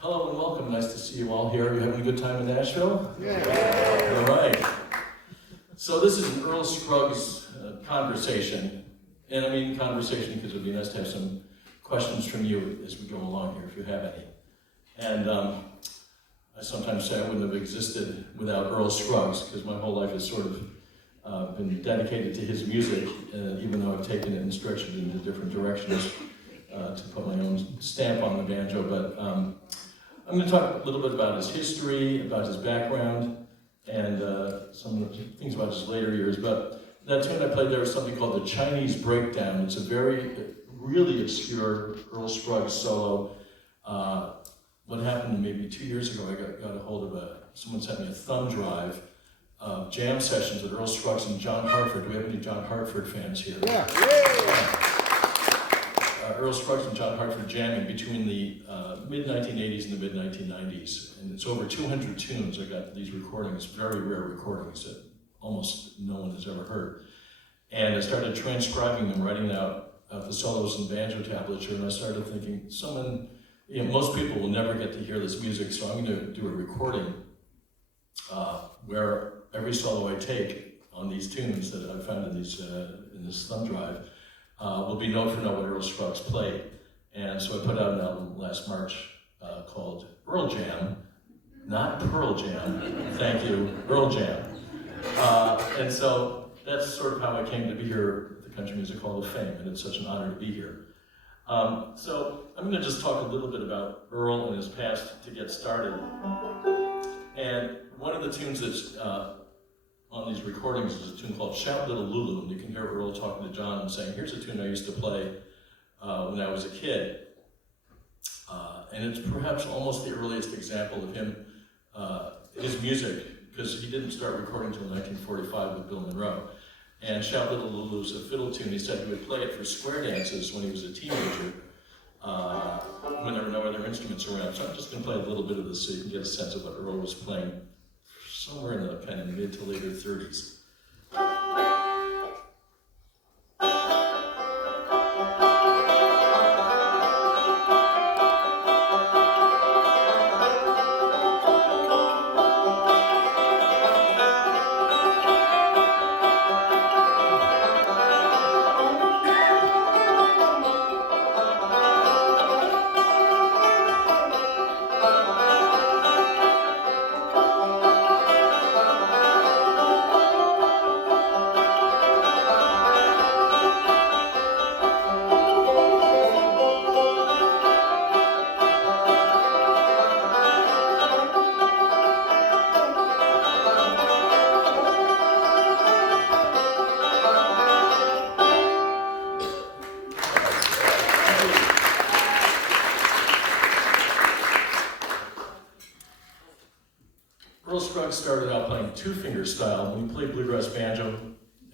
Hello and welcome. Nice to see you all here. Are you having a good time in Nashville? Yeah. All right. So this is an Earl Scruggs conversation. And I mean conversation because it would be nice to have some questions from you as we go along here, if you have any. And I sometimes say I wouldn't have existed without Earl Scruggs, because my whole life has sort of been dedicated to his music, even though I've taken it and stretched it into different directions to put my own stamp on the banjo. But I'm going to talk a little bit about his history, about his background, and some of the things about his later years. But that tune I played there was something called the Chinese Breakdown. It's a really obscure Earl Scruggs solo. What happened maybe 2 years ago, I got a hold of someone sent me a thumb drive of jam sessions with Earl Scruggs and John Hartford. Do we have any John Hartford fans here? Yeah. Earl Scruggs and John Hartford jamming between the mid-1980s and the mid-1990s. And it's over 200 tunes. I got these recordings, very rare recordings that almost no one has ever heard. And I started transcribing them, writing out the solos and banjo tablature, and I started thinking, most people will never get to hear this music, so I'm going to do a recording where every solo I take on these tunes that I found in this thumb drive will be note for note what Earl Scruggs played. And so I put out an album last March called Earl Jam, not Pearl Jam, thank you, Earl Jam. And so that's sort of how I came to be here at the Country Music Hall of Fame, and it's such an honor to be here. So I'm going to just talk a little bit about Earl and his past to get started. And one of the tunes that's on these recordings is a tune called Shout Little Lulu, and you can hear Earl talking to John and saying, here's a tune I used to play when I was a kid. And it's perhaps almost the earliest example of him, his music, because he didn't start recording until 1945 with Bill Monroe. And Shout Little Lulu is a fiddle tune. He said he would play it for square dances when he was a teenager, when there were no other instruments around. So I'm just going to play a little bit of this so you can get a sense of what Earl was playing somewhere in the kind of mid to later 30s. Earl Scruggs started out playing two-finger style when he played bluegrass banjo,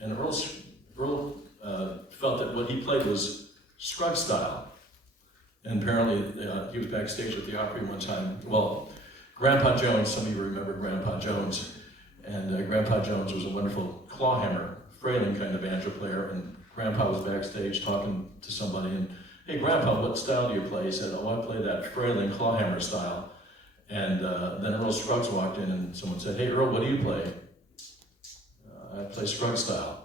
and Earl felt that what he played was Scruggs style. And apparently he was backstage at the Opry one time. Well, Grandpa Jones, some of you remember Grandpa Jones, and Grandpa Jones was a wonderful clawhammer, frailing kind of banjo player, and Grandpa was backstage talking to somebody, and, hey Grandpa, what style do you play? He said, oh, I play that frailing clawhammer style. And then Earl Scruggs walked in and someone said, hey Earl, what do you play? I play Scruggs style.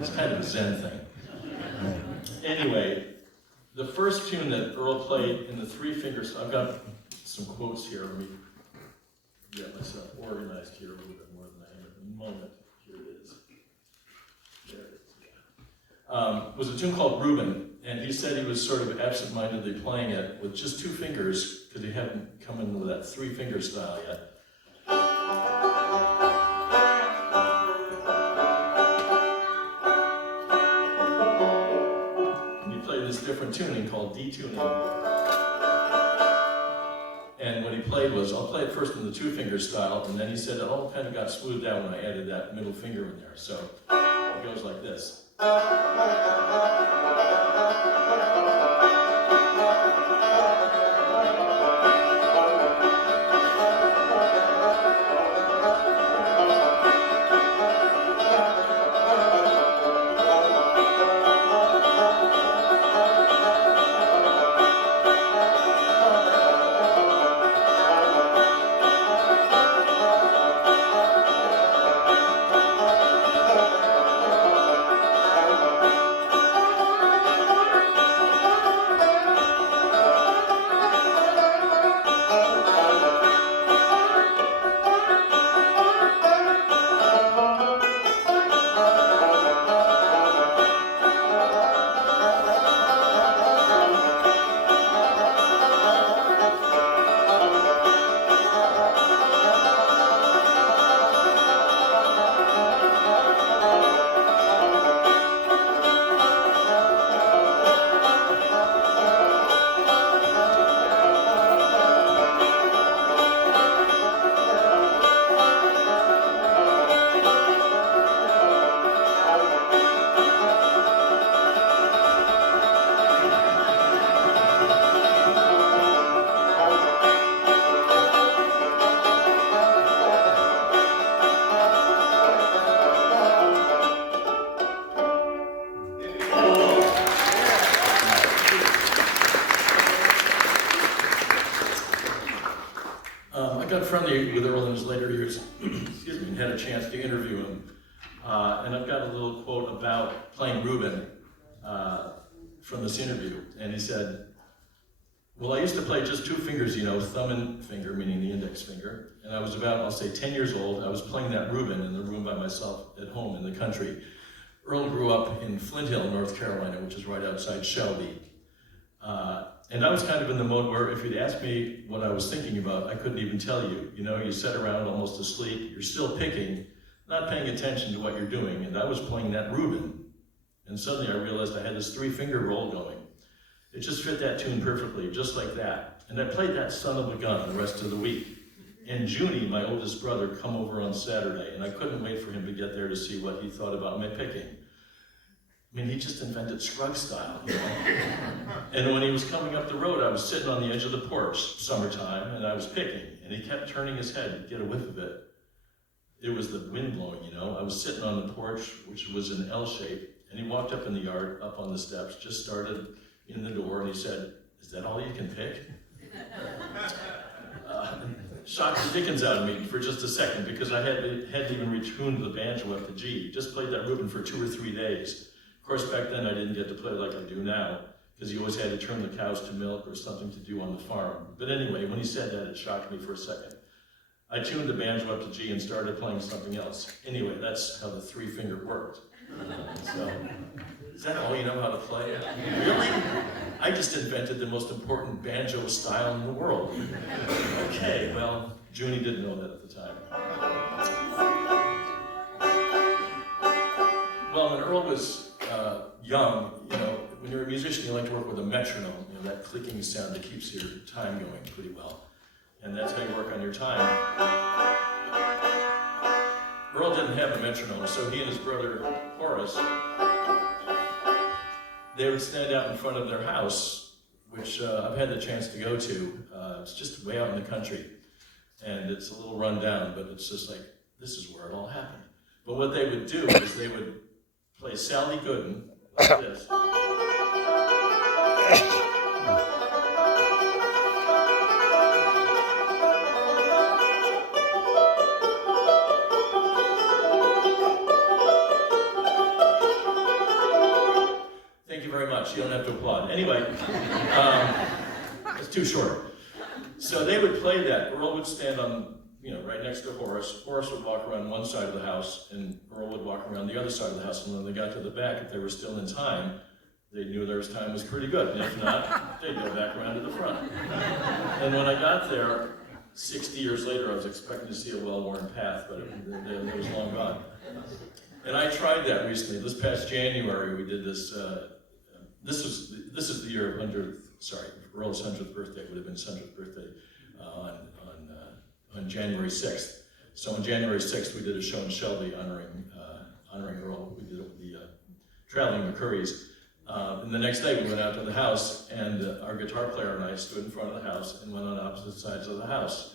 It's kind of a Zen thing. Anyway, the first tune that Earl played in the three fingers, I've got some quotes here. Let me get myself organized here a little bit more than I am at the moment. Here it is. There it is. Was a tune called Reuben. And he said he was sort of absent-mindedly playing it with just two fingers, because he hadn't come in with that three-finger style yet. And he played this different tuning called D-tuning. And what he played was, I'll play it first in the two-finger style, and then he said it all kind of got smoothed out when I added that middle finger in there. So it goes like this. got friendly with Earl in his later years, excuse me, and had a chance to interview him. And I've got a little quote about playing Reuben from this interview. And he said, well, I used to play just two fingers, you know, thumb and finger, meaning the index finger. And I was about, I'll say, 10 years old. I was playing that Reuben in the room by myself at home in the country. Earl grew up in Flint Hill, North Carolina, which is right outside Shelby. And I was kind of in the mode where if you'd asked me what I was thinking about, I couldn't even tell you. You know, you sat around almost asleep, you're still picking, not paying attention to what you're doing, and I was playing that Reuben. And suddenly I realized I had this three-finger roll going. It just fit that tune perfectly, just like that. And I played that son of a gun the rest of the week. And Junie, my oldest brother, come over on Saturday, and I couldn't wait for him to get there to see what he thought about my picking. I mean, he just invented Scruggs style, you know? And when he was coming up the road, I was sitting on the edge of the porch, summertime, and I was picking, and he kept turning his head to get a whiff of it. It was the wind blowing, you know? I was sitting on the porch, which was an L shape, and he walked up in the yard, up on the steps, just started in the door, and he said, "Is that all you can pick?" Shocked the dickens out of me for just a second, because I hadn't even retuned the banjo up to G. Just played that Reuben for 2 or 3 days. Of course, back then I didn't get to play like I do now, because you always had to turn the cows to milk or something to do on the farm. But anyway, when he said that, it shocked me for a second. I tuned the banjo up to G and started playing something else. Anyway, that's how the three-finger worked. So, is that all you know how to play? Really? I just invented the most important banjo style in the world. Okay, well, Junie didn't know that at the time. Well, when Earl was young, you know, when you're a musician, you like to work with a metronome, you know, that clicking sound that keeps your time going pretty well. And that's how you work on your time. Earl didn't have a metronome, so he and his brother Horace, they would stand out in front of their house, which I've had the chance to go to. It's just way out in the country, and it's a little run down, but it's just like, this is where it all happened. But what they would do is they would play Sally Gooden, like this. Thank you very much. You don't have to applaud. Anyway, it's too short. So they would play that. Earl would stand on, you know, right next to Horace. Horace would walk around one side of the house, and Earl would walk around the other side of the house. And when they got to the back, if they were still in time, they knew their time was pretty good. And if not, they'd go back around to the front. And when I got there, 60 years later, I was expecting to see a well-worn path, but it was long gone. And I tried that recently. This past January, we did this. This is the year of Earl's 100th birthday. Would have been his 100th birthday on January 6th. So on January 6th, we did a show in Shelby honoring Earl. We did it with the Traveling McCurries. And the next day, we went out to the house, and our guitar player and I stood in front of the house and went on opposite sides of the house.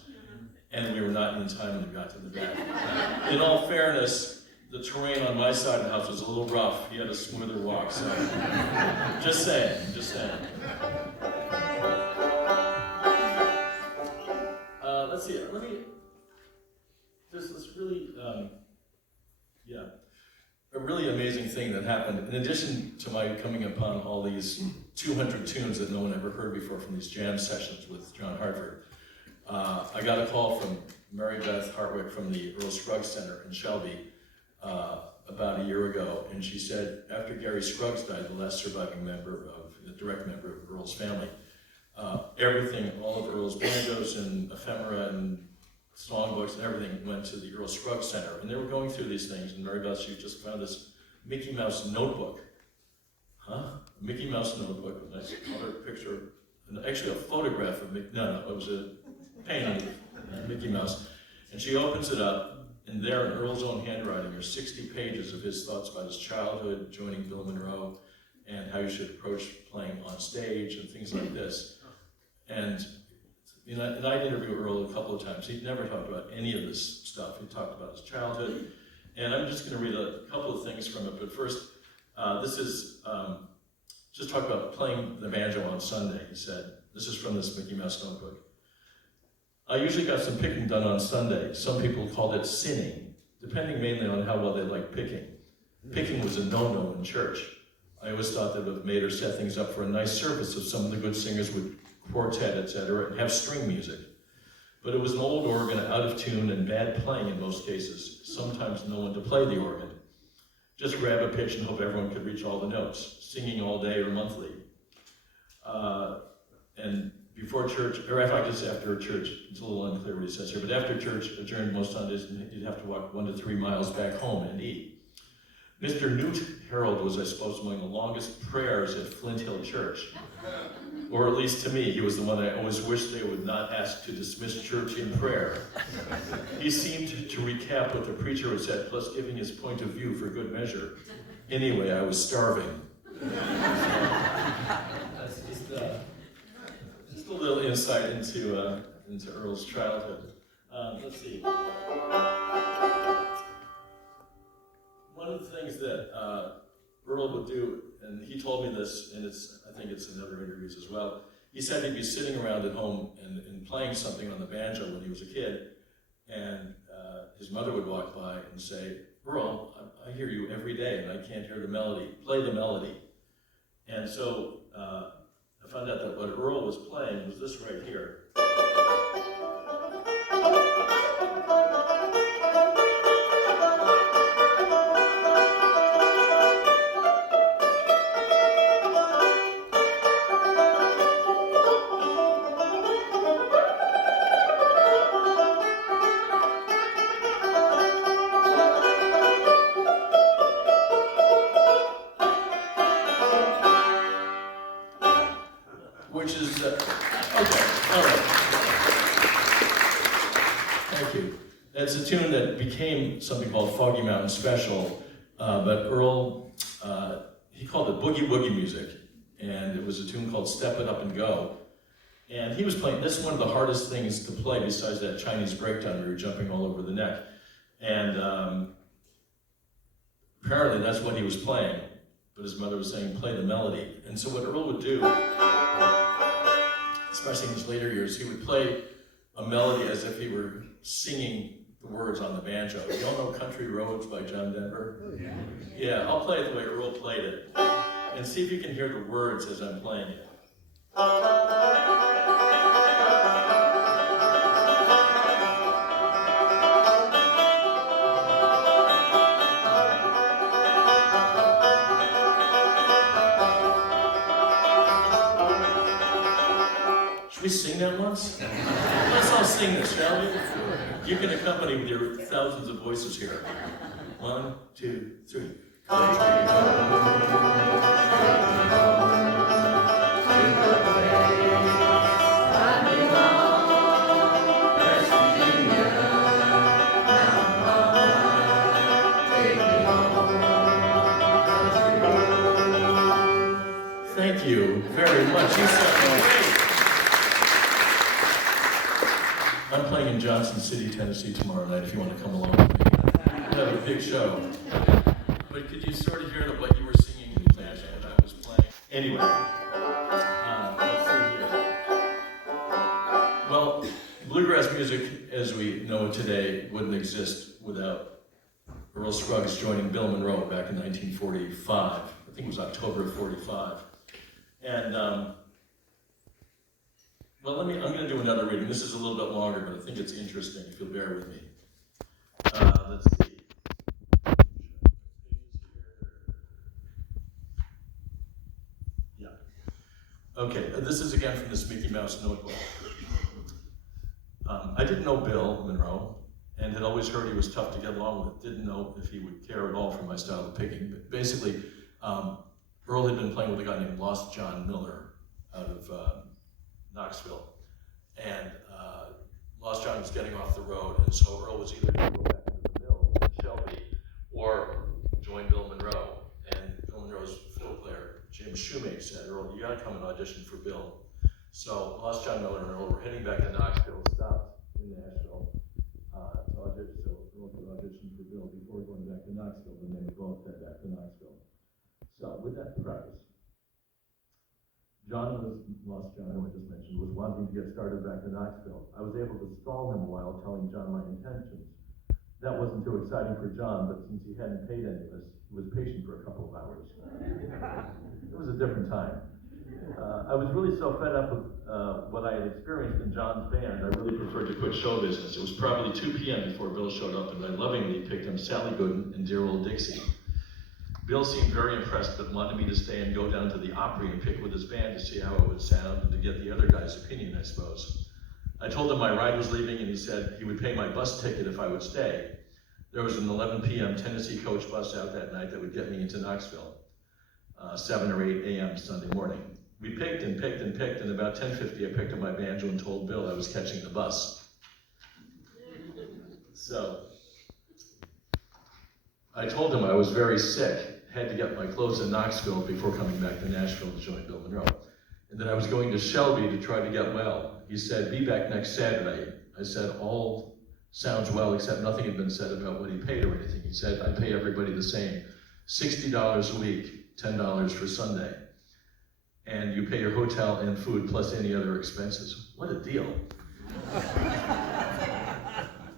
And we were not in time when we got to the back. In all fairness, the terrain on my side of the house was a little rough. He had a smoother walk, so just saying. Let's see, there's this really, a really amazing thing that happened. In addition to my coming upon all these 200 tunes that no one ever heard before from these jam sessions with John Hartford, I got a call from Mary Beth Hartwick from the Earl Scruggs Center in Shelby about a year ago, and she said after Gary Scruggs died, the last surviving direct member of Earl's family, everything, all of Earl's banjos and ephemera and songbooks and everything went to the Earl Scruggs Center, and they were going through these things, and Mary Beth, she just found this Mickey Mouse notebook. Mickey Mouse notebook, a nice color picture, and actually a photograph of Mickey, no, it was a painting of Mickey Mouse, and she opens it up, and there in Earl's own handwriting are 60 pages of his thoughts about his childhood, joining Bill Monroe, and how you should approach playing on stage and things like this. And and I'd interviewed Earl a couple of times. He'd never talked about any of this stuff. He talked about his childhood. And I'm just going to read a couple of things from it. But first, this is just talk about playing the banjo on Sunday. He said, this is from this Mickey Mouse notebook. I usually got some picking done on Sunday. Some people called it sinning, depending mainly on how well they like picking. Picking was a no-no in church. I always thought that it would have made or set things up for a nice service if some of the good singers would quartet, etc., and have string music. But it was an old organ, out of tune, and bad playing in most cases. Sometimes no one to play the organ. Just grab a pitch and hope everyone could reach all the notes, singing all day or monthly. And before church, or if I just after church, it's a little unclear what he says here, but after church adjourned most Sundays, you'd have to walk 1 to 3 miles back home and eat. Mr. Newt Harold was, I suppose, among the longest prayers at Flint Hill Church. Or at least to me, he was the one I always wished they would not ask to dismiss church in prayer. He seemed to recap what the preacher had said, plus giving his point of view for good measure. Anyway, I was starving. That's just a little insight into Earl's childhood. Let's see. One of the things that Earl would do, and he told me this, and I think it's in other interviews as well, he said he'd be sitting around at home and playing something on the banjo when he was a kid, and his mother would walk by and say, "Earl, I hear you every day and I can't hear the melody. Play the melody." And so I found out that what Earl was playing was this right here. Which is, okay, all right. Thank you. It's a tune that became something called Foggy Mountain Special, but Earl, he called it Boogie Woogie music, and it was a tune called Step It Up and Go. And he was playing, this is one of the hardest things to play besides that Chinese breakdown where you're jumping all over the neck. And apparently that's what he was playing, but his mother was saying, play the melody. And so what Earl would do, especially in his later years, he would play a melody as if he were singing the words on the banjo. You all know Country Roads by John Denver? Oh, yeah. Yeah, I'll play it the way Earl played it. And see if you can hear the words as I'm playing it. Should we sing that once? Let's all sing this, shall we? You can accompany with your thousands of voices here. 1, 2, 3. Take me home, take me home, to the place I belong, West Virginia, Mountain Mama, take me home, thank you very much. You sound great. I'm playing in Johnson City, Tennessee tomorrow night if you want to come along with me. We have a big show. But could you sort of hear what you were singing in the band when I was playing? Anyway, let's see here. Well, bluegrass music as we know it today wouldn't exist without Earl Scruggs joining Bill Monroe back in 1945. I think it was October of 45. And well, I'm going to do another reading. This is a little bit longer, but I think it's interesting, if you'll bear with me. Let's see. Yeah. Okay, this is again from this Mickey Mouse notebook. I didn't know Bill Monroe, and had always heard he was tough to get along with. Didn't know if he would care at all for my style of picking. But basically, Earl had been playing with a guy named Lost John Miller out of Knoxville. And Lost John was getting off the road, and so Earl was either going to go back into the mill in Shelby or join Bill Monroe. And Bill Monroe's fiddle player, Jim Shoemake, said, "Earl, you gotta come and audition for Bill." So Lost John Miller and Earl were heading back to Knoxville, stopped in Nashville to audition. So Earl could audition for Bill before going back to Knoxville, and they would both head back to Knoxville. So with that preface, John was Lost John, who I just mentioned. mentioned, was wanting to get started back in Knoxville. I was able to stall him a while, telling John my intentions. That wasn't too exciting for John, but since he hadn't paid any of us, he was patient for a couple of hours. It was a different time. I was really so fed up with what I had experienced in John's band, I really preferred to quit show business. It was probably 2 p.m. before Bill showed up, and I lovingly picked him Sally Gooden and Dear Old Dixie. Bill seemed very impressed, but wanted me to stay and go down to the Opry and pick with his band to see how it would sound and to get the other guy's opinion, I suppose. I told him my ride was leaving, and he said he would pay my bus ticket if I would stay. There was an 11 p.m. Tennessee coach bus out that night that would get me into Knoxville, 7 or 8 a.m. Sunday morning. We picked and picked and picked, and about 10:50 I picked up my banjo and told Bill I was catching the bus. So, I told him I was very sick, had to get my clothes in Knoxville before coming back to Nashville to join Bill Monroe, and that I was going to Shelby to try to get well. He said, be back next Saturday. I said, all sounds well, except nothing had been said about what he paid or anything. He said, I pay everybody the same, $60 a week, $10 for Sunday. And you pay your hotel and food plus any other expenses. What a deal.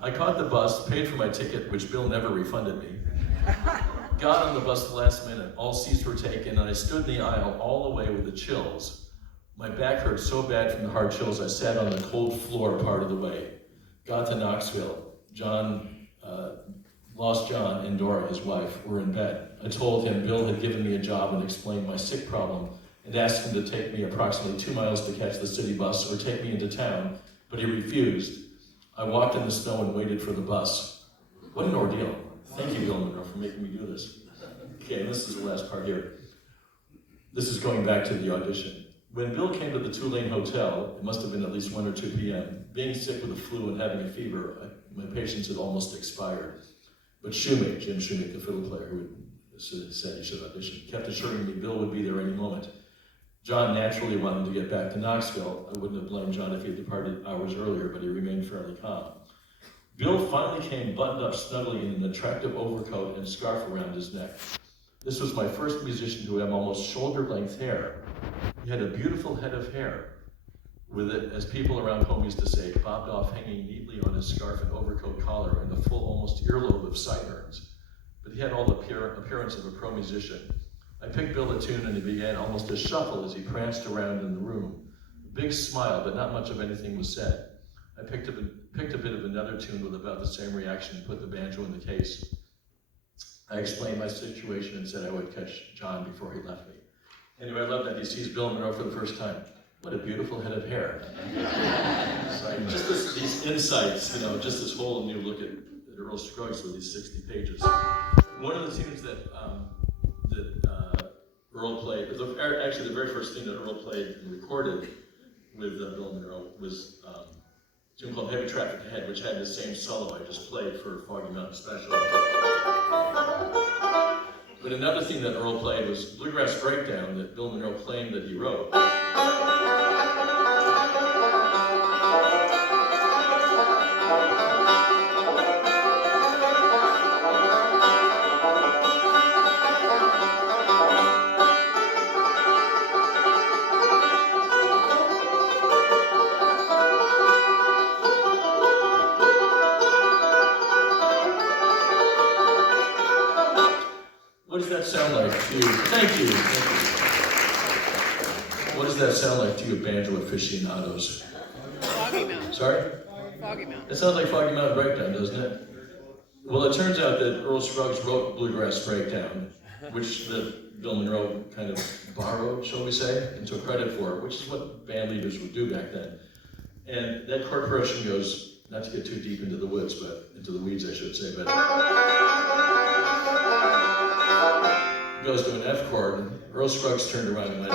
I caught the bus, paid for my ticket, which Bill never refunded me. Got on the bus the last minute, all seats were taken, and I stood in the aisle all the way with the chills. My back hurt so bad from the hard chills, I sat on the cold floor part of the way. Got to Knoxville. Lost John and Dora, his wife, were in bed. I told him Bill had given me a job and explained my sick problem, and asked him to take me approximately 2 miles to catch the city bus or take me into town, but he refused. I walked in the snow and waited for the bus. What an ordeal. Thank you, Bill Monroe, for making me do this. Okay, and this is the last part here. This is going back to the audition. When Bill came to the Tulane Hotel, it must have been at least 1 or 2 p.m., being sick with the flu and having a fever, my patience had almost expired. But Shoemake, Jim Shoemake, the fiddle player who said he should audition, kept assuring me Bill would be there any moment. John naturally wanted to get back to Knoxville. I wouldn't have blamed John if he had departed hours earlier, but he remained fairly calm. Bill finally came buttoned up snugly in an attractive overcoat and scarf around his neck. This was my first musician to have almost shoulder-length hair. He had a beautiful head of hair, with it, as people around home used to say, bobbed off hanging neatly on his scarf and overcoat collar and a full, almost earlobe of sideburns. But he had all the appearance of a pro musician. I picked Bill a tune and he began almost to shuffle as he pranced around in the room. A big smile, but not much of anything was said. I picked a bit of another tune with about the same reaction and put the banjo in the case. I explained my situation and said I would catch John before he left me. Anyway, I love that he sees Bill Monroe for the first time. What a beautiful head of hair. So just these insights, just this whole new look at Earl Scruggs with these 60 pages. One of the tunes that Earl played, actually the very first thing that Earl played and recorded with Bill Monroe was a tune called Heavy Traffic Ahead, which had the same solo I just played for Foggy Mountain Special. But another thing that Earl played was Bluegrass Breakdown that Bill Monroe claimed that he wrote. What does that sound like to you? Thank you. What does that sound like to you, banjo aficionados? Foggy Mountain. Sorry? Foggy Mountain. It sounds like Foggy Mountain Breakdown, doesn't it? Well, it turns out that Earl Scruggs wrote Bluegrass Breakdown, which Bill Monroe kind of borrowed, shall we say, and took credit for, which is what band leaders would do back then. And that chord progression goes, not to get too deep into the woods, but into the weeds, I should say, but goes to an F chord, and Earl Scruggs turned around and went.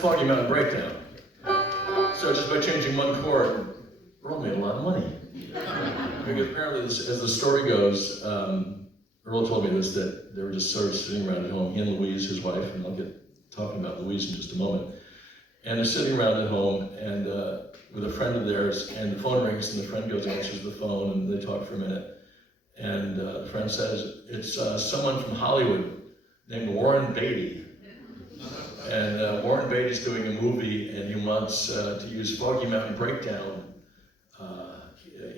Foggy Mountain Breakdown. So just by by changing one chord, Earl made a lot of money. Because apparently, as the story goes, Earl told me this, that they were just sort of sitting around at home, he and Louise, his wife, and I'll get talking about Louise in just a moment. And they're sitting around at home and with a friend of theirs, and the phone rings, and the friend goes, answers the phone, and they talk for a minute. And the friend says, it's someone from Hollywood named Warren Beatty. And Warren Beatty's doing a movie, and he wants to use Foggy Mountain Breakdown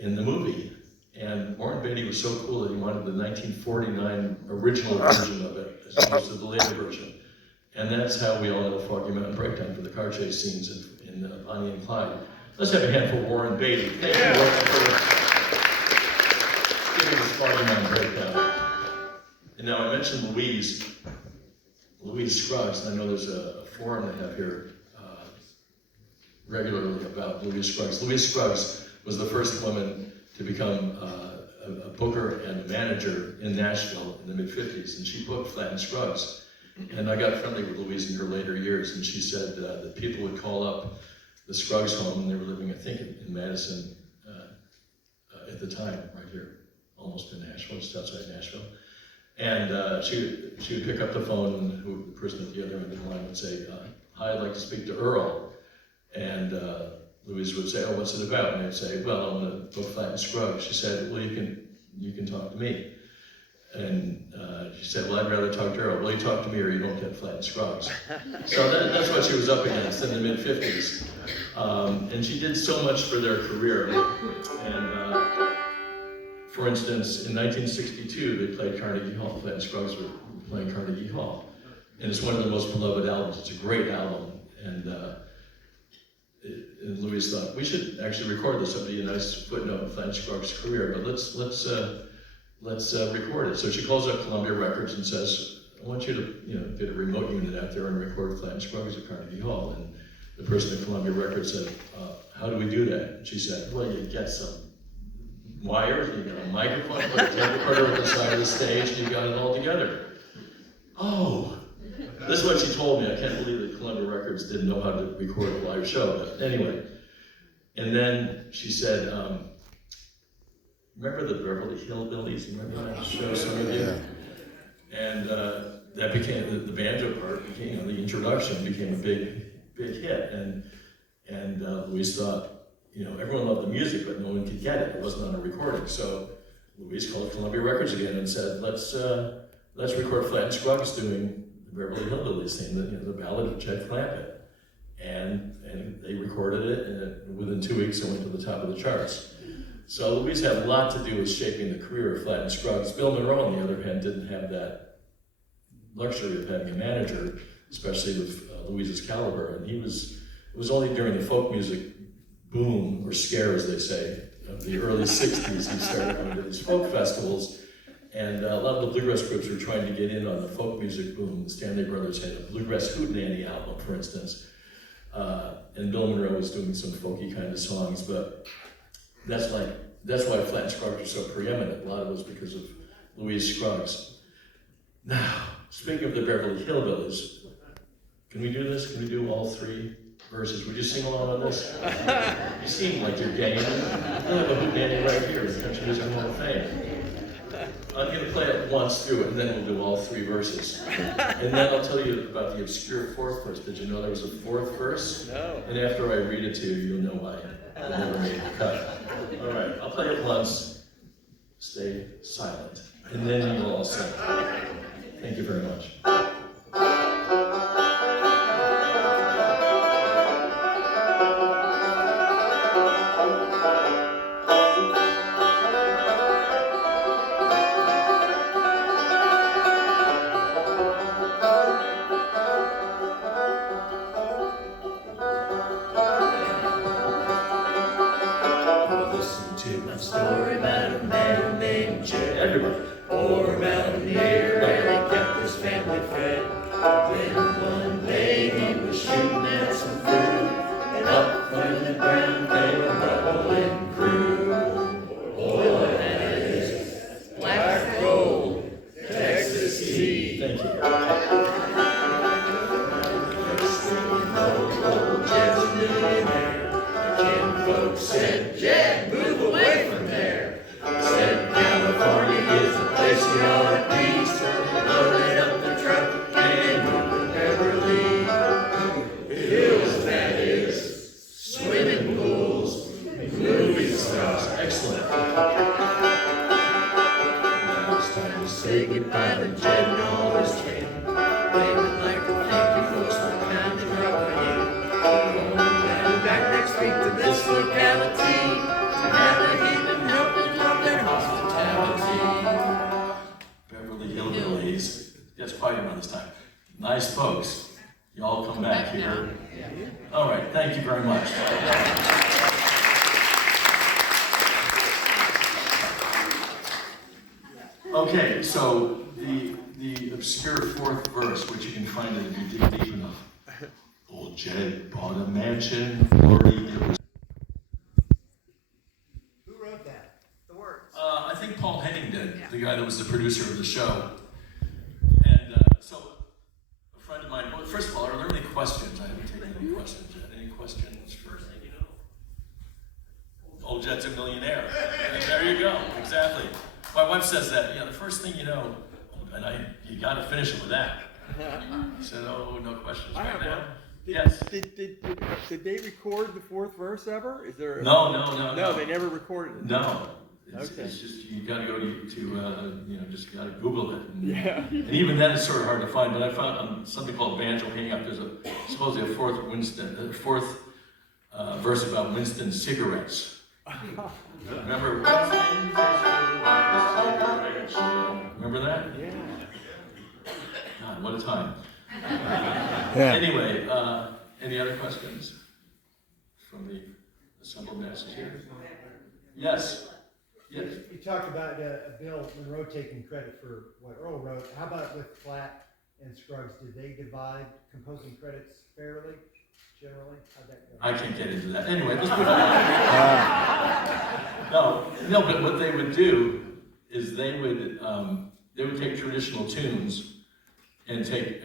in the movie. And Warren Beatty was so cool that he wanted the 1949 original version of it as opposed to the later version. And that's how we all know Foggy Mountain Breakdown for the car chase scenes in Bonnie and Clyde. Let's have a hand for Warren Beatty. Thank you, Warren, for giving us Foggy Mountain Breakdown. And now I mentioned Louise Scruggs, and I know there's a forum they have here regularly about Louise Scruggs. Louise Scruggs was the first woman to become a booker and a manager in Nashville in the mid-50s, and she booked Flatt and Scruggs. And I got friendly with Louise in her later years, and she said that people would call up the Scruggs home, and they were living, I think, in Madison at the time, right here, almost in Nashville, just outside Nashville. And she would pick up the phone, and the person at the other end of the line would say, hi, I'd like to speak to Earl. And Louise would say, oh, what's it about? And I'd say, well, I'm going to book Flatt and Scruggs. She said, well, you can talk to me. And she said, well, I'd rather talk to Earl. Well, you talk to me or you don't get Flatt and Scruggs. So that's what she was up against in the mid-50s. And she did so much for their career. And for instance, in 1962, they played Carnegie Hall. Flatt and Scruggs were playing Carnegie Hall. And it's one of the most beloved albums. It's a great album. And Louise thought, we should actually record this. It'd be a nice footnote in Flatt and Scruggs' career, but let's record it. So she calls up Columbia Records and says, I want you to get a remote unit out there and record Flatt and Scruggs at Carnegie Hall. And the person at Columbia Records said, how do we do that? And she said, well, you get some wires, and you got a microphone, put a tape recorder at the side of the stage, and you got it all together. Oh, this is what she told me. I can't believe that Columbia Records didn't know how to record a live show, but anyway. And then she said, remember the Beverly Hillbillies? Remember that show, some of you? And that became, the banjo part became, the introduction became a big hit. And Louise thought, everyone loved the music, but no one could get it. It wasn't on a recording. So Louise called Columbia Records again and said, let's record Flatt and Scruggs doing the Beverly Hillbillies thing, the Ballad of Chet Clampett. And they recorded it, and within 2 weeks it went to the top of the charts. So Louise had a lot to do with shaping the career of Flatt and Scruggs. Bill Monroe, on the other hand, didn't have that luxury of having a manager, especially with Louise's caliber. And it was only during the folk music boom, or scare as they say, of the early 60s, he started going to these folk festivals. And a lot of the bluegrass groups were trying to get in on the folk music boom. The Stanley Brothers had a Bluegrass Hootenanny album, for instance. And Bill Monroe was doing some folky kind of songs, but that's why Flatt and Scruggs were so preeminent. A lot of it was because of Louise Scruggs. Now, speaking of the Beverly Hillbillies, can we do this? Can we do all three verses? Would you sing along on this? You seem like you're game. I have a hootenanny right here, the Country Music Hall of Fame. I'm going to play it once through it, and then we'll do all three verses. And then I'll tell you about the obscure fourth verse. Did you know there was a fourth verse? No. And after I read it to you, you'll know why I never made the cut. All right, I'll play it once. Stay silent. And then you'll all sing. Thank you very much. Story about a man named Jed. Everybody. Poor mountaineer, and he kept his family fed. Then one day he was shooting at some fruit, and up from the ground came a bubbling crew. Oil had his black gold, Texas tea. Thank you. Next thing you know, old Jed's a millionaire. by the Jed and all his kin. They would like to thank you folks for kindly dropping in. We'll be back next week to this locality to have a heathen helping of their hospitality. Beverly Hillbillies. Gets quiet around this time. Nice folks. Y'all come back here. All right, thank you very much. Okay, so the obscure fourth verse, which you can find if you dig deep enough. Old Jed bought a mansion, 40 years. Who wrote that? The words. I think Paul Henning did, Yeah. the guy that was the producer of the show. And so, a friend of mine, well, first of all, are there any questions? I haven't taken any questions yet. Any questions? First thing you know. Old Jed's a millionaire. There you go, exactly. My wife says that, the first thing you know, and you got to finish it with that. I said, oh, no questions I right have now. one. Yes. Did they record the fourth verse ever? Is there? No. They never recorded it. No. It's Okay. just, you got to go to just got to Google it. Yeah. And even then, it's sort of hard to find. But I found something called Banjo Hang Up. There's supposedly a fourth verse about Winston cigarettes. Remember Winston cigarettes? Remember that? Yeah. God, what a time. Yeah. Anyway, any other questions from the assembled masses here? Yes. Yes. You talked about Bill Monroe taking credit for what Earl wrote. How about with Platt and Scruggs? Did they divide composing credits fairly, generally? How'd that go? I can't get into that. Anyway, let's move on. No, but what they would do is they would take traditional tunes and take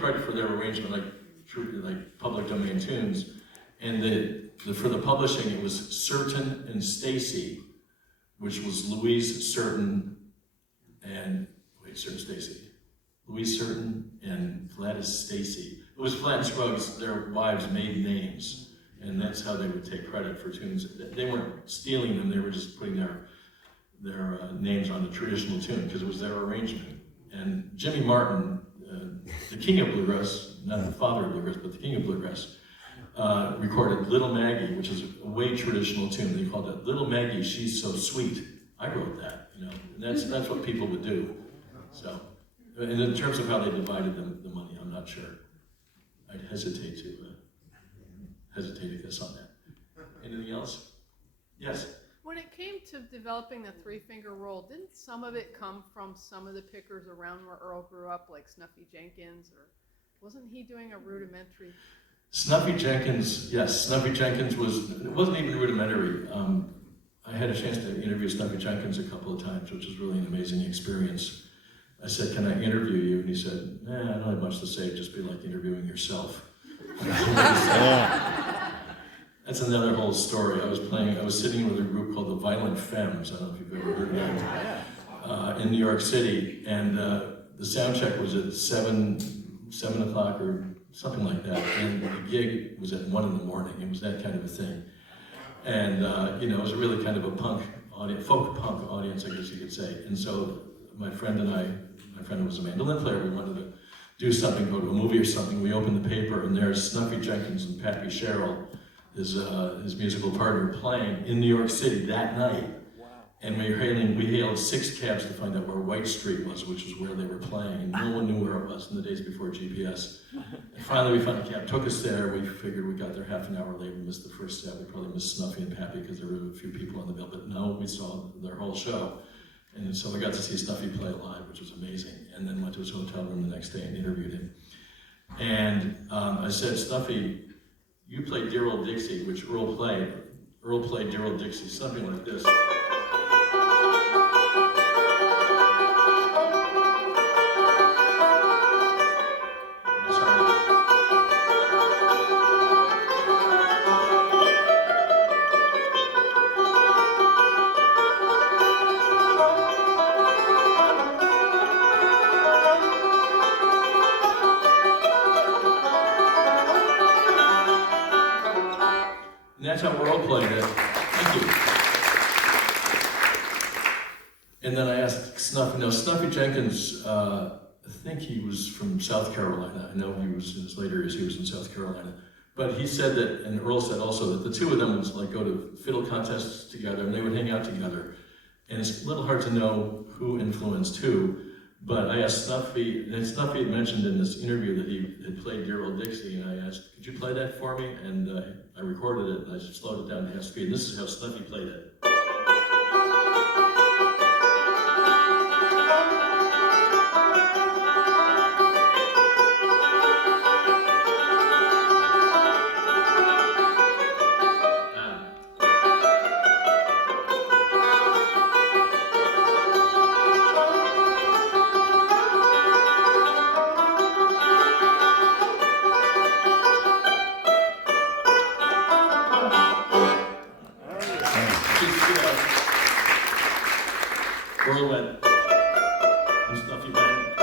credit for their arrangement, like public domain tunes. And for the publishing, it was Certain and Stacy, which was Louise Certain and Louise Certain and Gladys Stacy. It was Platt and Scruggs, their wives' maiden names, and that's how they would take credit for tunes. They weren't stealing them; they were just putting their names on the traditional tune because it was their arrangement. And Jimmy Martin, the king of bluegrass, not the father of bluegrass, but the king of bluegrass, recorded Little Maggie, which is a way traditional tune. They called it Little Maggie, She's So Sweet. I wrote that, and that's what people would do. So, and in terms of how they divided the money, I'm not sure. I'd hesitate to guess on that. Anything else? Yes. When it came to developing the three-finger roll, didn't some of it come from some of the pickers around where Earl grew up, like Snuffy Jenkins, or wasn't he doing a rudimentary? Snuffy Jenkins, yes. Snuffy Jenkins wasn't even rudimentary. I had a chance to interview Snuffy Jenkins a couple of times, which was really an amazing experience. I said, "Can I interview you?" And he said, "I don't have much to say, it'd just be like interviewing yourself." That's another whole story. I was sitting with a group called the Violent Femmes. I don't know if you've ever heard of them. In New York City, and the sound check was at 7 o'clock or something like that, and the gig was at 1 in. It was that kind of a thing. And it was really kind of a folk punk audience, I guess you could say. And so my friend who was a mandolin player, we wanted to do something, go to a movie or something. We opened the paper, and there's Snuffy Jenkins and Pappy Sherrill, his musical partner, playing in New York City that night. Wow. And we hailed 6 cabs to find out where White Street was, which was where they were playing, and no one knew where it was in the days before GPS. And finally, we found a cab, took us there. We figured we got there half an hour late. We missed the first set. We probably missed Snuffy and Pappy because there were a few people on the bill, but no, we saw their whole show. And so we got to see Snuffy play live, which was amazing. And then went to his hotel room the next day and interviewed him. And I said, "Snuffy, you played Dear Old Dixie," which Earl played. Earl played Dear Old Dixie, something like this. And that's how Earl played it. Thank you. And then I asked Snuffy, now Snuffy Jenkins, I think he was from South Carolina. I know he was, in his later years, he was in South Carolina. But he said that, and Earl said also, that the two of them would like go to fiddle contests together and they would hang out together. And it's a little hard to know who influenced who, but I asked Snuffy, and Snuffy had mentioned in this interview that he had played Dear Old Dixie, and I asked, could you play that for me? And I recorded it, and I slowed it down to half speed, and this is how Snuffy played it. Earl went, and Snuffy went.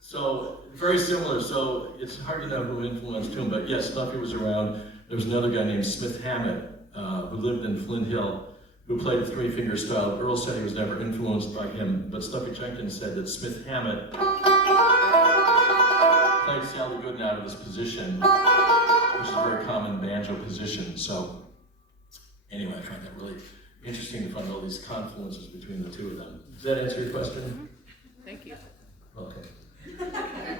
So, very similar, so it's hard to know who influenced whom, but yes, Snuffy was around. There was another guy named Smith Hammett, who lived in Flint Hill, who played the three-finger style. Earl said he was never influenced by him, but Snuffy Jenkins said that Smith Hammett played Sally Gooden out of his position, which is a very common banjo position. So, anyway, I find that really interesting to find all these confluences between the two of them. Does that answer your question? Thank you. Okay.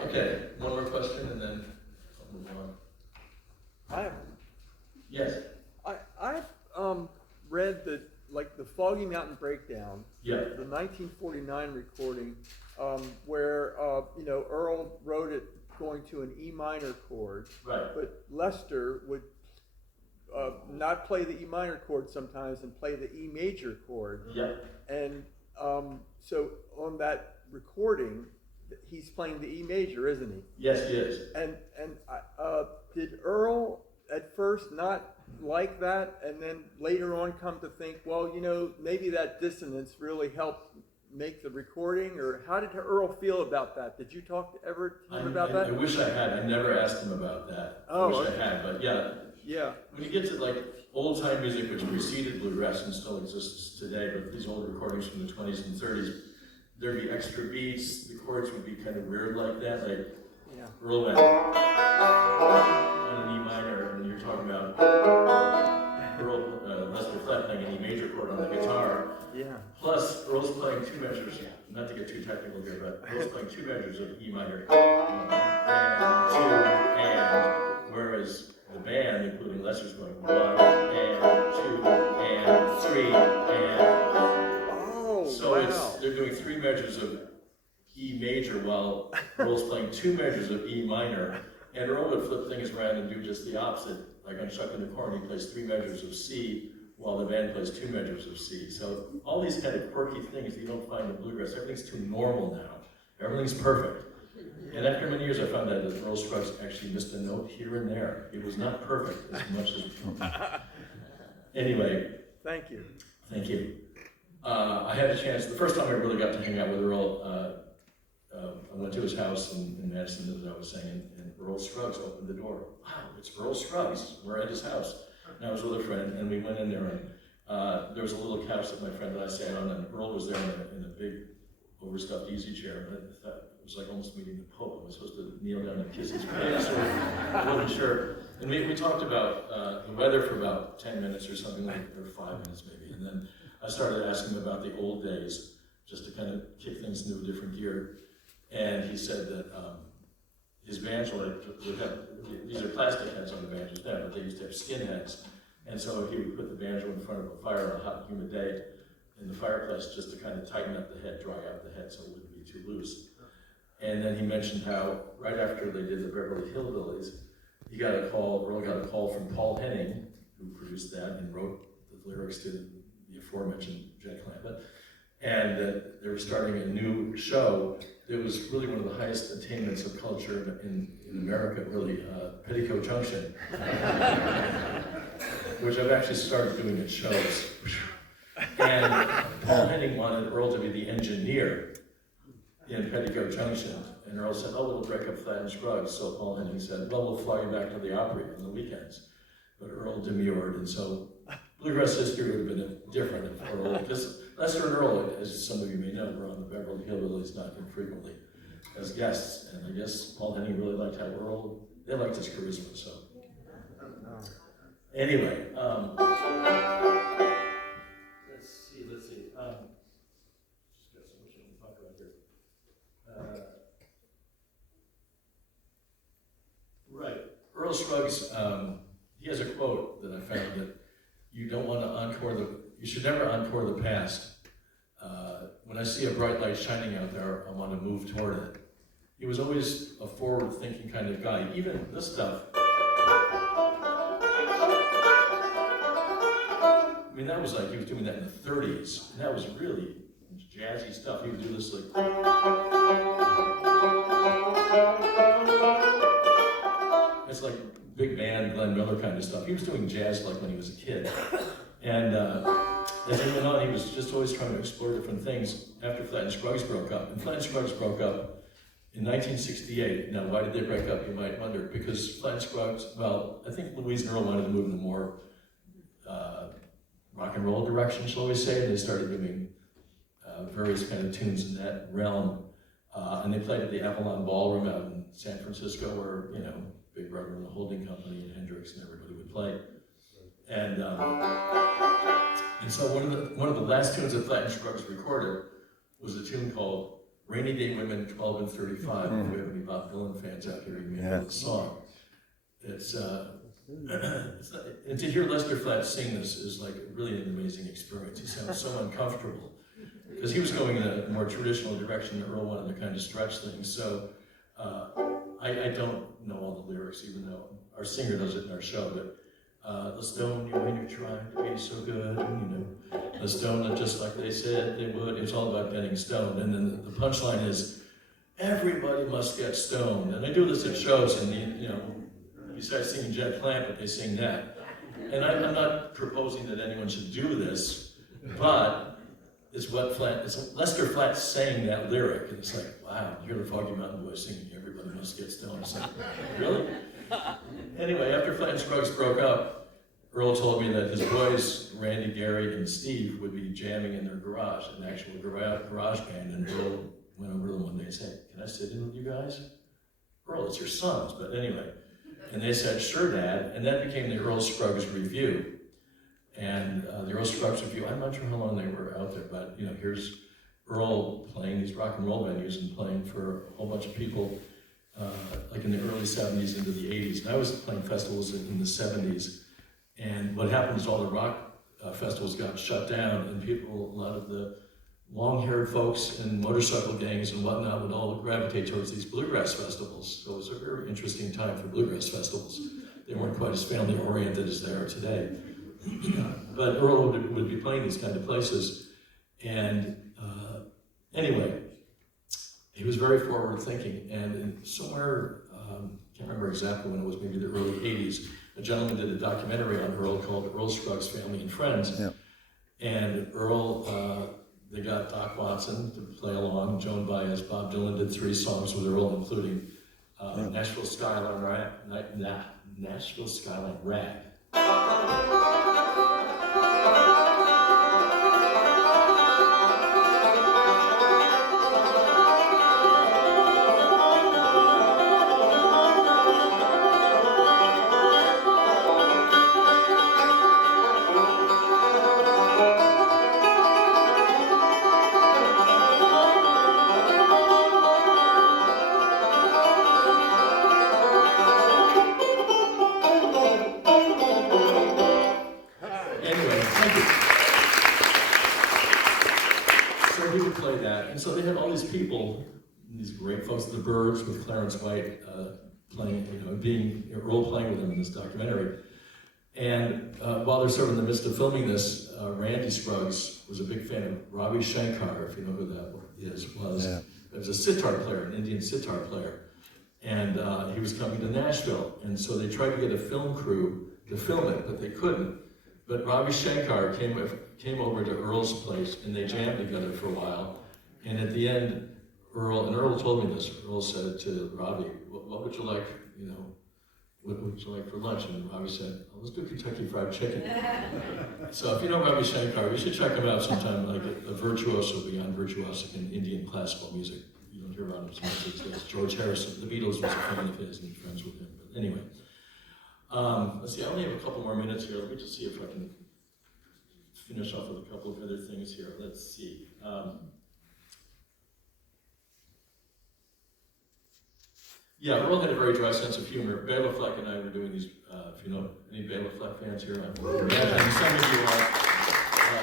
Okay, one more question and then I'll move on. Yes. I've read that, like, the Foggy Mountain Breakdown, Yeah. the 1949 recording, where Earl wrote it going to an E minor chord, Right. but Lester would not play the E minor chord sometimes and play the E major chord. Yeah. And so on that recording, he's playing the E major, isn't he? Yes, he is. And did Earl at first not like that, and then later on come to think, well, maybe that dissonance really helped make the recording? Or how did Earl feel about that? Did you talk ever to him about that? I wish I had. I never asked him about that. Oh, I wish okay. I had, but yeah. Yeah. When you get to like old time music, which preceded bluegrass and still exists today, but these old recordings from the 20s and 30s, there'd be extra beats, the chords would be kind of weird like that, like Yeah. Earl went on an E minor, and you're talking about Earl, Lester Flatt playing an E major chord on the guitar. Yeah. Plus, Earl's playing two measures, not to get too technical here, but Earl's playing two measures of E minor, and two, and, whereas the band, including Lester's, going 1 and 2 and 3 and. Oh, So wow. they're doing 3 measures of E major while Earl's playing 2 measures of E minor, and Earl would flip things around and do just the opposite. Like on Chuck in the Corn, he plays 3 measures of C while the band plays 2 measures of C. So all these kind of quirky things you don't find in bluegrass. Everything's too normal now. Everything's perfect. And after many years, I found out that Earl Scruggs actually missed a note here and there. It was not perfect as much as. Anyway. Thank you. Thank you. I had a chance, the first time I really got to hang out with Earl, I went to his house in Madison, as I was saying, and Earl Scruggs opened the door. Wow, it's Earl Scruggs. We're at his house. And I was with a friend, and we went in there, and there was a little couch that my friend and I sat on, and Earl was there in a big, overstuffed easy chair. And I thought it was like almost meeting the Pope. I was supposed to kneel down and kiss his face, or I wasn't sure. And we talked about the weather for about 10 minutes or something, like, or 5 minutes maybe, and then I started asking him about the old days, just to kind of kick things into a different gear. And he said that his banjo would have, these are plastic heads on the banjos now, but they used to have skin heads. And so he would put the banjo in front of a fire on a hot, humid day in the fireplace just to kind of tighten up the head, dry out the head so it wouldn't be too loose. And then he mentioned how right after they did the Beverly Hillbillies, Earl got a call from Paul Henning, who produced that and wrote the lyrics to the aforementioned Jack Lambert, and that they were starting a new show that was really one of the highest attainments of culture in America, really, Petticoat Junction, which I've actually started doing at shows. And Paul Henning wanted Earl to be the engineer in Petticoat Junction, and Earl said, oh, we'll break up Flatt and Scruggs. So Paul Henning said, well, we'll fly you back to the Opry on the weekends. But Earl demurred, and so bluegrass history would have been different if Earl, because Lester and Earl, as some of you may know, were on the Beverly Hillbillies not infrequently as guests, and I guess Paul Henning really liked how Earl, they liked his charisma, so. Anyway, let's see, just got so much to talk about here. Right, Earl Scruggs, he has a quote that I found that you don't want to you should never encore the past. When I see a bright light shining out there, I want to move toward it. He was always a forward-thinking kind of guy. Even this stuff. I mean, that was like, he was doing that in the 30s, and that was really jazzy stuff. He would do this like. It's like big band, Glenn Miller kind of stuff. He was doing jazz like when he was a kid. And as he went on, he was just always trying to explore different things after Flatt and Scruggs broke up. And Flatt and Scruggs broke up in 1968. Now, why did they break up, you might wonder? Because Flatt and Scruggs, well, I think Louise and Earl wanted to move in a more rock and roll direction, shall we say, and they started doing various kind of tunes in that realm. And they played at the Avalon Ballroom out in San Francisco, where, you know, Big Brother and the Holding Company and Hendrix and everybody would play. And so one of the last tunes that Flatt and Scruggs recorded was a tune called Rainy Day Women 12 and 35. If we have any Bob Dylan fans out here, you may know the song. It's and to hear Lester Flatt sing this is like really an amazing experience. He sounds so uncomfortable because he was going in a more traditional direction that Earl wanted to kind of stretch things. So I don't know all the lyrics, even though our singer does it in our show, but the stone, when you're trying to be so good, the stone that just like they said they would, it's all about getting stoned. And then the punchline is, everybody must get stoned. And I do this at shows, and besides singing Jet Plant, but they sing that. And I'm not proposing that anyone should do this, but it's Lester Flatt saying that lyric, and it's like, wow, you hear the Foggy Mountain Boys singing, everybody must get stoned. It's like, really? Anyway, after Flatt and Scruggs broke up, Earl told me that his boys, Randy, Gary, and Steve, would be jamming in their garage, an actual garage band, and Earl went over to them one day and said, can I sit in with you guys? Earl, it's your sons, but anyway. And they said, sure, Dad, and that became the Earl Scruggs Review. And the Earl Scruggs Review, I'm not sure how long they were out there, but here's Earl playing these rock and roll venues and playing for a whole bunch of people, like in the early 70s into the 80s. And I was playing festivals in the 70s. And what happened is all the rock festivals got shut down, and a lot of the long-haired folks and motorcycle gangs and whatnot would all gravitate towards these bluegrass festivals. So it was a very interesting time for bluegrass festivals. They weren't quite as family-oriented as they are today. But Earl would be playing these kind of places. And anyway, he was very forward-thinking. And somewhere, can't remember exactly when it was, maybe the early 80s, a gentleman did a documentary on Earl called Earl Scruggs Family and Friends. Yeah. And Earl, they got Doc Watson to play along, Joan Baez, Bob Dylan did 3 songs with Earl, including Nashville Skyline Rag. So they had all these people, these great folks, the Byrds with Clarence White playing, Earl playing with them in this documentary. And while they're sort of in the midst of filming this, Randy Scruggs was a big fan of Ravi Shankar, if you know who that is. He was a sitar player, an Indian sitar player. And he was coming to Nashville. And so they tried to get a film crew to film it, but they couldn't. But Ravi Shankar came over to Earl's place, and they jammed together for a while. And at the end, Earl told me this, Earl said to Robbie, what would you like, what would you like for lunch? And Robbie said, oh, let's do Kentucky Fried Chicken. So if you know Ravi Shankar, you should check him out sometime, like a virtuoso beyond virtuosic in Indian classical music. You don't hear about him so much these days. George Harrison, the Beatles was a friend of his and friends with him. But anyway, let's see, I only have a couple more minutes here. Let me just see if I can finish off with a couple of other things here. Let's see. Yeah, Earl had a very dry sense of humor. Bela Fleck and I were doing these, if you know any Bela Fleck fans here, I'm imagining some of you are.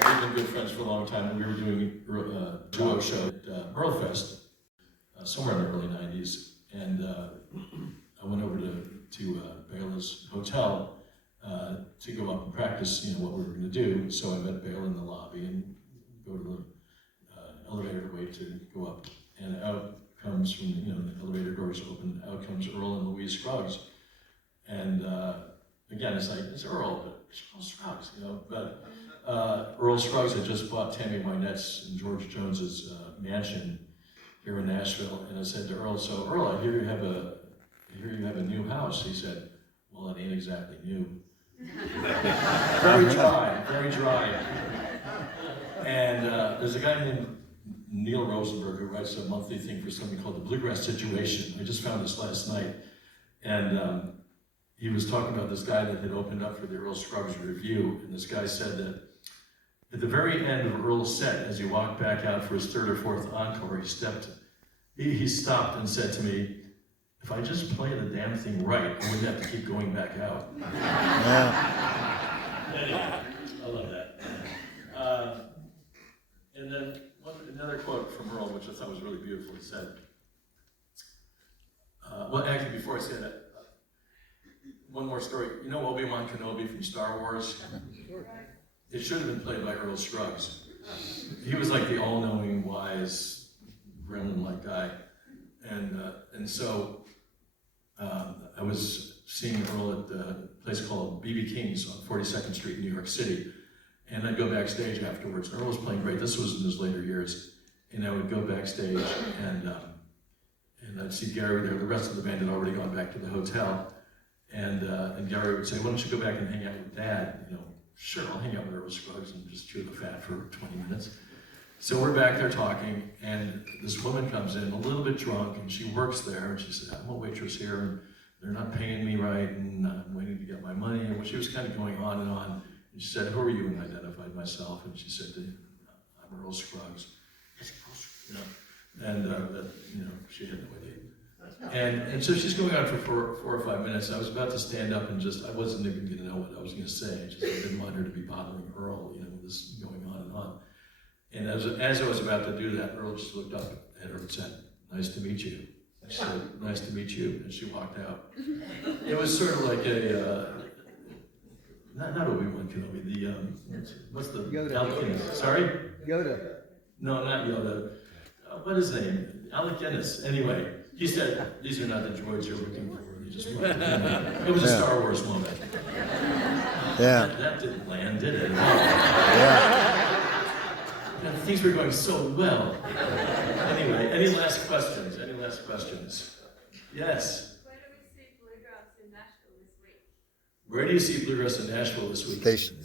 We've been good friends for a long time, and we were doing a duo show at Earl Fest, somewhere in the early 90s. And I went over to Bela's hotel to go up and practice, what we were going to do. So I met Bela in the lobby and go to the elevator to wait to go up. And out comes from, the elevator doors open, out comes Earl and Louise Scruggs. And again, it's like, it's Earl, but it's Earl Scruggs, But Earl Scruggs had just bought Tammy Wynette's and George Jones's mansion here in Nashville. And I said to Earl, so Earl, I hear you have a new house. He said, well, it ain't exactly new. Very dry, very dry. And there's a guy named Neil Rosenberg, who writes a monthly thing for something called the Bluegrass Situation. I just found this last night. And he was talking about this guy that had opened up for the Earl Scruggs review. And this guy said that at the very end of Earl's set, as he walked back out for his third or fourth encore, he stopped and said to me, if I just play the damn thing right, I wouldn't have to keep going back out. Anyway, I love that. And then another quote from Earl, which I thought was really beautiful. He said, well, actually, before I say that, one more story. You know Obi-Wan Kenobi from Star Wars? It should have been played by Earl Scruggs. He was like the all-knowing, wise, gremlin-like guy. And so I was seeing Earl at a place called B.B. King's on 42nd Street in New York City. And I'd go backstage afterwards. Earl was playing great. This was in his later years. And I would go backstage and I'd see Gary there. The rest of the band had already gone back to the hotel. And Gary would say, why don't you go back and hang out with Dad? Sure, I'll hang out with Earl Scruggs and just chew the fat for 20 minutes. So we're back there talking, and this woman comes in a little bit drunk, and she works there, and she said, I'm a waitress here, and they're not paying me right, and I'm waiting to get my money. And she was kind of going on. And she said, who are you? And I identified myself, and she said, I'm Earl Scruggs. I said, Earl Scruggs, And she had no idea. And so she's going on for 4 or 5 minutes. I was about to stand up and I wasn't even going to know what I was going to say. I didn't want her to be bothering Earl, with this going on and on. And as I was about to do that, Earl just looked up at her and said, nice to meet you. I said, nice to meet you. And she walked out. It was sort of like not Obi-Wan Kenobi, what's the Yoda. Alec Guinness? Sorry? Yoda. No, not Yoda. What is his name? Alec Guinness. Anyway, he said, these are not the droids you're looking for. It was a Star Wars moment. Yeah. That didn't land, did it? Yeah. Things were going so well. Anyway, any last questions? Any last questions? Yes? Where do we see Bluegrass in Nashville this week? Where do you see Bluegrass in Nashville this week? Station.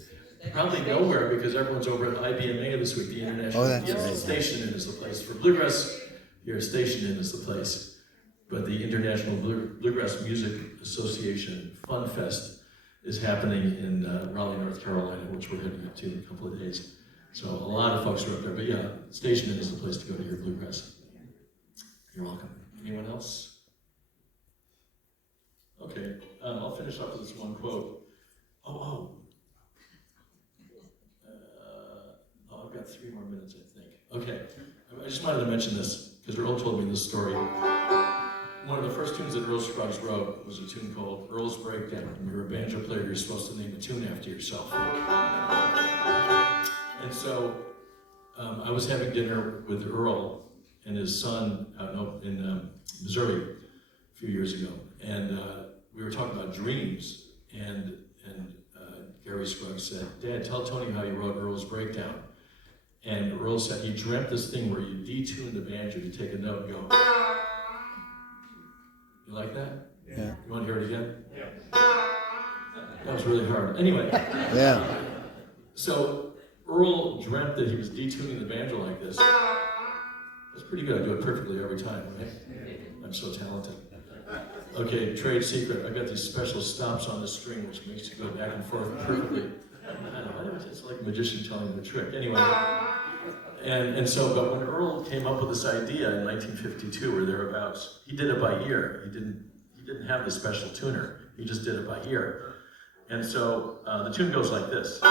Probably nowhere, because everyone's over at IBMA this week, the International. Oh, that's yes, right. Station Inn is the place. For Bluegrass, here, Station Inn is the place. But the International Bluegrass Music Association Fun Fest is happening in Raleigh, North Carolina, which we're heading up to in a couple of days. So a lot of folks are up there, but yeah, Station Inn is the place to go to hear bluegrass. You're welcome. Anyone else? Okay, I'll finish up with this one quote. I've got 3 more minutes, I think. Okay, I just wanted to mention this, because Earl told me this story. One of the first tunes that Earl Scruggs wrote was a tune called Earl's Breakdown. When you're a banjo player, you're supposed to name a tune after yourself. And so I was having dinner with Earl and his son out in Missouri a few years ago, and we were talking about dreams, and Gary Scruggs said, Dad, tell Tony how you wrote Earl's Breakdown. And Earl said he dreamt this thing where you detune the banjo, you take a note and go, you like that? Yeah. You want to hear it again? That was really hard. Anyway, Yeah. so Earl dreamt that he was detuning the banjo like this. That's pretty good. I do it perfectly every time, right? I'm so talented. Okay, trade secret. I got these special stops on the string which makes you go back and forth perfectly. I don't know, it's like a magician telling the trick. Anyway, but when Earl came up with this idea in 1952 or thereabouts, he did it by ear. He didn't have the special tuner. He just did it by ear. And so the tune goes like this.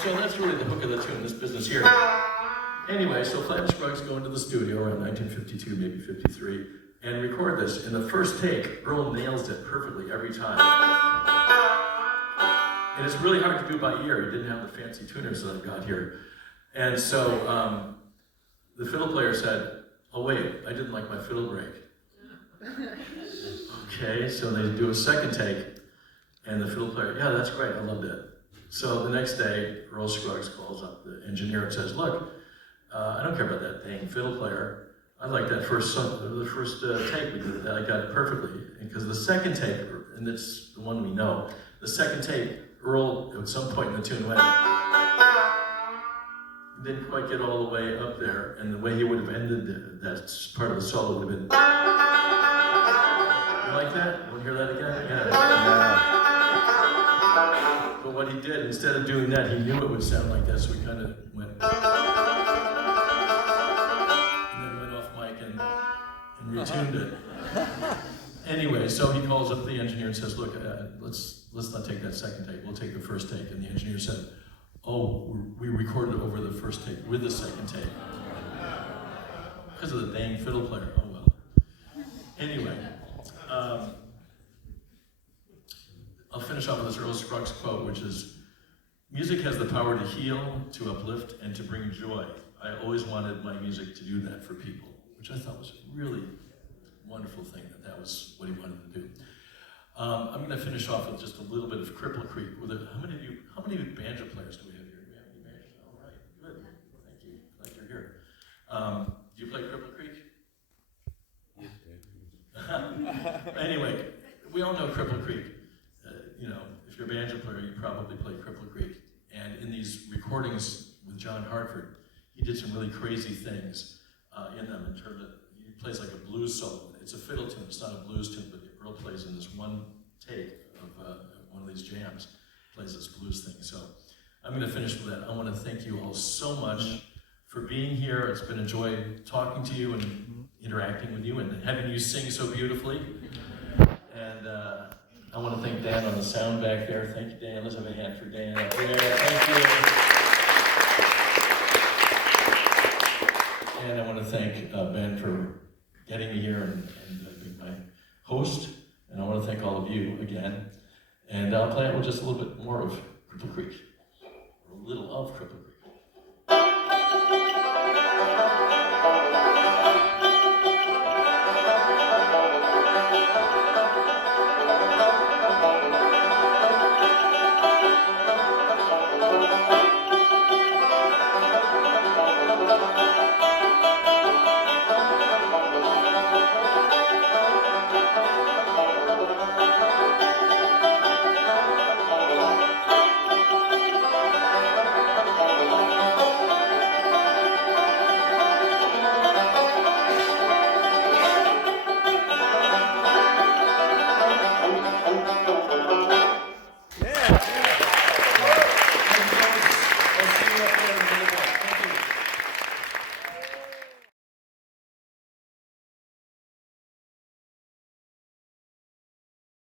So that's really the hook of the tune, this business here. Anyway, so Flat and Scruggs go into the studio around 1952, maybe 53, and record this. In the first take, Earl nails it perfectly every time. And it's really hard to do by ear. He didn't have the fancy tuners that I've got here. And so the fiddle player said, oh wait, I didn't like my fiddle break. Okay, so they do a second take, and the fiddle player, yeah, that's great, I loved it. So the next day, Earl Scruggs calls up the engineer and says, look, I don't care about that dang fiddle player. I like that first take we did that. I got it perfectly. Because the second take, and it's the one we know, the second take, Earl, at some point in the tune went, didn't quite get all the way up there, and the way he would have ended that part of the solo would have been, you like that? You want to hear that again? Yeah. But what he did, instead of doing that, he knew it would sound like that, so he kind of went, and then went off mic and retuned it. Anyway, so he calls up the engineer and says, look, let's not take that second take, we'll take the first take. And the engineer said, oh, we recorded over the first take with the second take. Because of the dang fiddle player, oh well. Anyway, I'll finish off with this Earl Scruggs quote, which is, music has the power to heal, to uplift, and to bring joy. I always wanted my music to do that for people, which I thought was a really wonderful thing, that was what he wanted to do. I'm going to finish off with just a little bit of Cripple Creek. How many banjo players do we have here? Do we have any banjos? All right, good. Thank you. Glad you're here. Do you play Cripple Creek? Anyway, we all know Cripple Creek. If you're a banjo player, you probably play Cripple Creek. And in these recordings with John Hartford, he did some really crazy things in them in terms of, he plays like a blues solo. It's a fiddle tune, it's not a blues tune, but Earl plays in this one take of one of these jams, plays this blues thing. So I'm going to finish with that. I want to thank you all so much for being here. It's been a joy talking to you and interacting with you and having you sing so beautifully. And I want to thank Dan on the sound back there. Thank you, Dan. Let's have a hand for Dan up there. Thank you. And I want to thank Ben for getting me here and being my host. And I want to thank all of you again. And I'll play out with just a little bit more of Cripple Creek, or a little of Cripple Creek.